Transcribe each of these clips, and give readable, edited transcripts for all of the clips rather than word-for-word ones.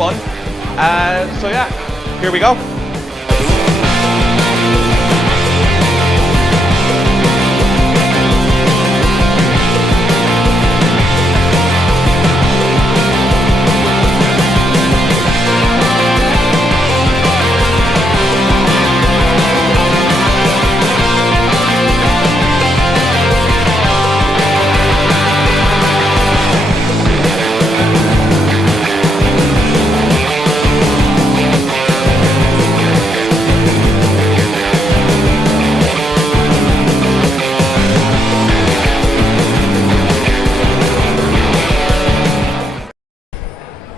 one. So yeah, here we go.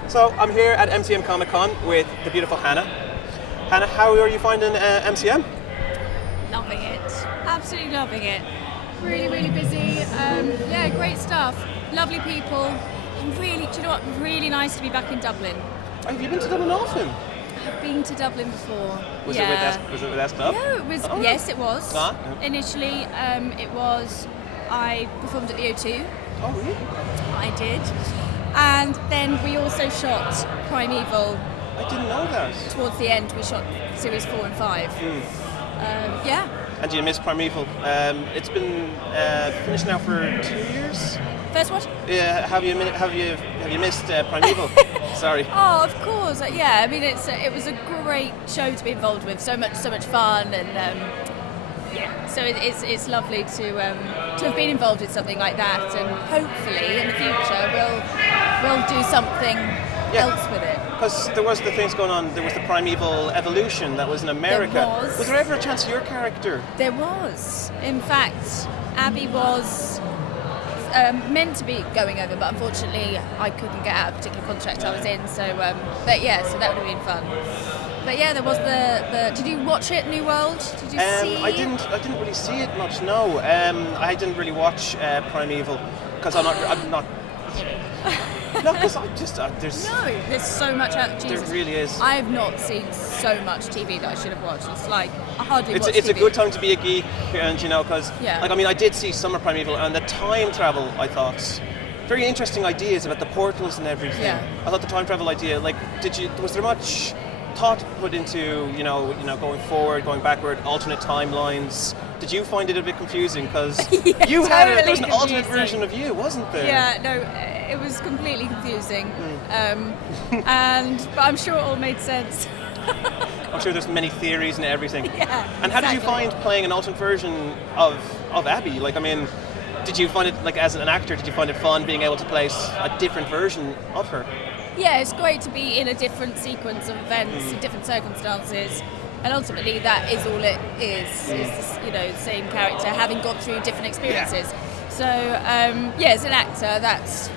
So I'm here at MCM Comic Con with the beautiful Hannah. Hannah, how are you finding MCM? Loving it, absolutely loving it. Really, really busy. Yeah, great stuff. Lovely people. And really, do you know what? Really nice to be back in Dublin. Have you been to Dublin often? I've been to Dublin before. Was it with S Club? No, it was. Oh. Yes, it was. Ah. Initially, it was. I performed at the O2. Oh, really? I did. And then we also shot Primeval. I didn't know that. Towards the end, we shot series 4 and 5. Yeah. And you missed Primeval. It's been finished now for 2 years. First what? Yeah. Have you missed Primeval? Sorry. Oh, of course. Yeah. I mean, it was a great show to be involved with. So much fun, and yeah. So it's lovely to have been involved with something like that, and hopefully in the future we'll do something else with it. Because there was the things going on. There was the Primeval Evolution that was in America. There was. Was there ever a chance of your character? There was. In fact, Abby was meant to be going over, but unfortunately I couldn't get out of a particular contract I was in. So, but yeah, so that would have been fun. But yeah, there was the. Did you watch it, New World? Did you see? I didn't really see it much. No, I didn't really watch Primeval because I'm not. No, because I just there's. No, there's so much out. Jesus. There really is. I have not seen so much TV that I should have watched. It's like I hardly watch It's TV. a good time to be a geek, and you know, because Yeah. like I mean, I did see Summer Primeval and the time travel. I thought very interesting ideas about the portals and everything. Yeah. I thought the time travel idea. Like, was there much thought put into you know going forward, going backward, alternate timelines? Did you find it a bit confusing? Because Yeah, you had there was an totally alternate confusing. version of you, wasn't there? Yeah, no, it was completely confusing. But I'm sure it all made sense. I'm sure there's many theories and everything. Yeah. And how did you exactly. find playing an alternate version of Abby? Like, I mean, did you find it, like, as an actor, did you find it fun being able to play a different version of her? Yeah, it's great to be in a different sequence of events, in different circumstances, and ultimately that is all it is this, the same character having gone through different experiences. Yeah. So, as an actor, that's,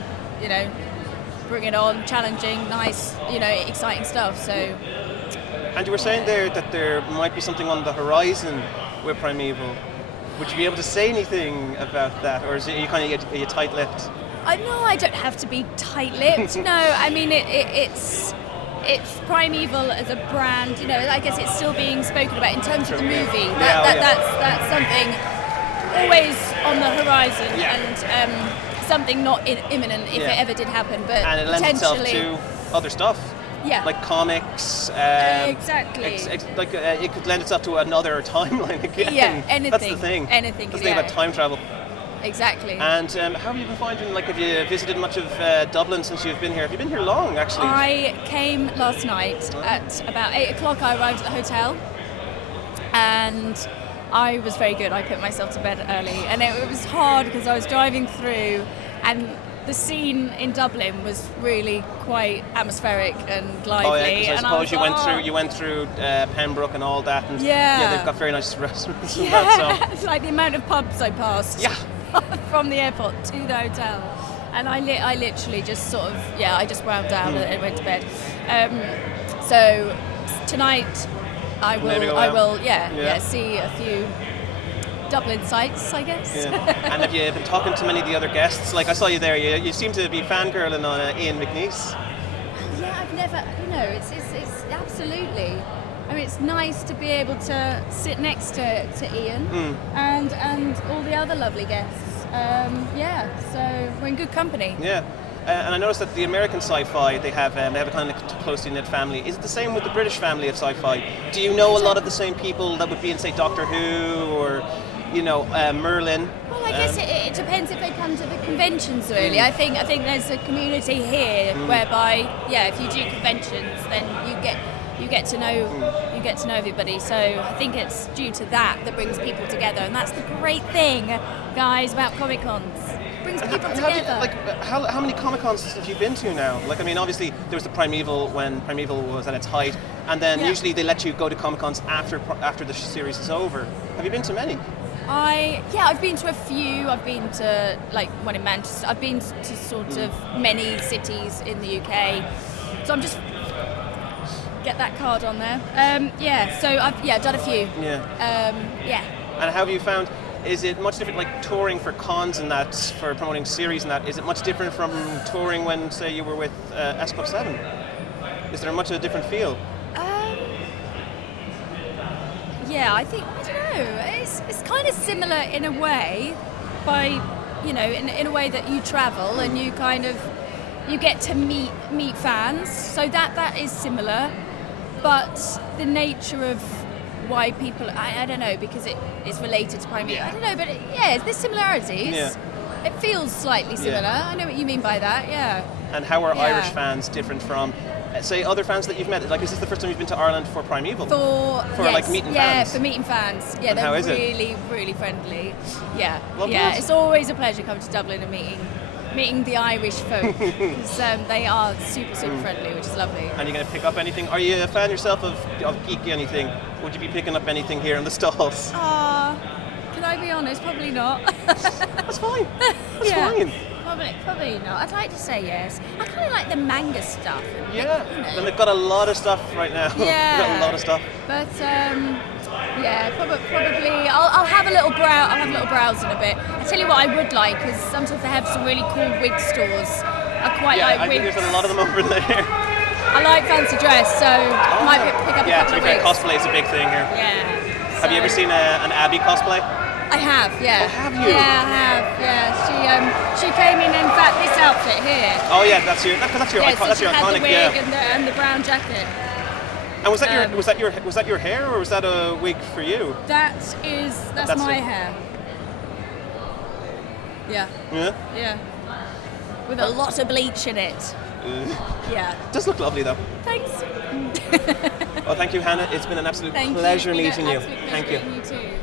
bring it on, challenging, nice, exciting stuff. So. And you were saying there that there might be something on the horizon with Primeval. Would you be able to say anything about that, or is it are you tight-lipped? No, I don't have to be tight-lipped. No, I mean it's Primeval as a brand. I guess it's still being spoken about in terms of the movie. That's something always on the horizon, and something not imminent if it ever did happen. But and it lends itself to other stuff. Yeah. Like comics. Exactly. It could lend itself to another timeline again. Yeah, anything. That's the thing. Anything. That's the thing about time travel. Exactly. And how have you been finding, have you visited much of Dublin since you've been here? Have you been here long, actually? I came last night at about 8 o'clock. I arrived at the hotel and I was very good. I put myself to bed early, and it was hard because I was driving through and the scene in Dublin was really quite atmospheric and lively. Oh yeah, because I suppose you went "Oh." through Pembroke and all that, and Yeah. they've got very nice restaurants and that. So It's like the amount of pubs I passed. Yeah. From the airport to the hotel, and I literally just sort of I just wound down and went to bed. So tonight I will see a few Dublin sites, I guess. Yeah. And have you been talking to many of the other guests? Like I saw you there. You seem to be fangirling on Ian McNeice. Yeah, I've never. It's absolutely. I mean, it's nice to be able to sit next to Ian and all the other lovely guests. So we're in good company. Yeah. And I noticed that the American sci-fi, they have a kind of closely knit family. Is it the same with the British family of sci-fi? Do you know a lot of the same people that would be in, say, Doctor Who or, Merlin? Well, I guess it depends if they come to the conventions. Really, I think there's a community here whereby, if you do conventions, then you get to know everybody. So I think it's due to that brings people together, and that's the great thing, guys, about Comic Cons. Brings people together. How many Comic Cons have you been to now? Obviously there was the Primeval when Primeval was at its height, and then usually they let you go to Comic Cons after the series is over. Have you been to many? I've been to a few. I've been to one in Manchester. I've been to sort of many cities in the UK. So I'm just get that card on there. So I've done a few. And how have you found? Is it much different, like touring for cons and that, for promoting series and that? Is it much different from touring when, say, you were with S Club 7? Is there much of a different feel? I don't know. It's kind of similar in a way, by in a way that you travel and you kind of you get to meet fans. So that is similar, but the nature of why people, I don't know, because it is related to Primeval. I don't know, but there's similarities. It feels slightly similar. I know what you mean by that. And how are Irish fans different from, say, other fans that you've met? Is this the first time you've been to Ireland for Primeval? For meeting fans? Yeah, for meeting fans. Yeah, and they're how is really, really friendly. Well, it's always a pleasure coming to Dublin and meeting the Irish folk, because they are super friendly, which is lovely. And you're going to pick up anything? Are you a fan yourself of Geek anything? Would you be picking up anything here in the stalls? Can I be honest? Probably not. That's fine. That's fine. Probably not. I'd like to say yes. I kind of like the manga stuff. And they've got a lot of stuff right now. Yeah. They've got a lot of stuff. But probably I'll have a little browse in a bit. I tell you what I would like is sometimes they have some really cool wig stores. I quite like wigs. I think there's a lot of them over there. I like fancy dress, so I might pick up a couple of wigs. Cosplay is a big thing here. Have you ever seen an Abby cosplay? I have, yeah. Oh, have you? Yeah, I have, yeah. She came in fact, this outfit here. Oh yeah, that's your iconic, the wig and the brown jacket. And was that your hair, or was that a wig for you? That's my hair. Yeah. Yeah? Yeah. With a lot of bleach in it. Yeah. It does look lovely though. Thanks. Well, thank you, Hannah. It's been an absolute pleasure meeting you. Thank you. You too.